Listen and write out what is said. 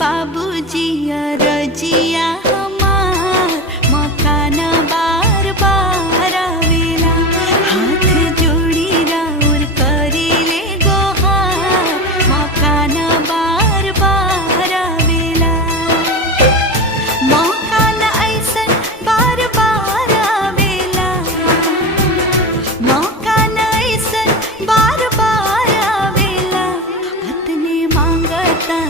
बाबूजी रजिया हमार मकान बार बार आवेला हाथ जोड़ी राउर करीले गोहार मकान बार बार आवेला मकान ऐसन बार बार आवेला मकान ऐसन बार बार आवेला अतने मांगता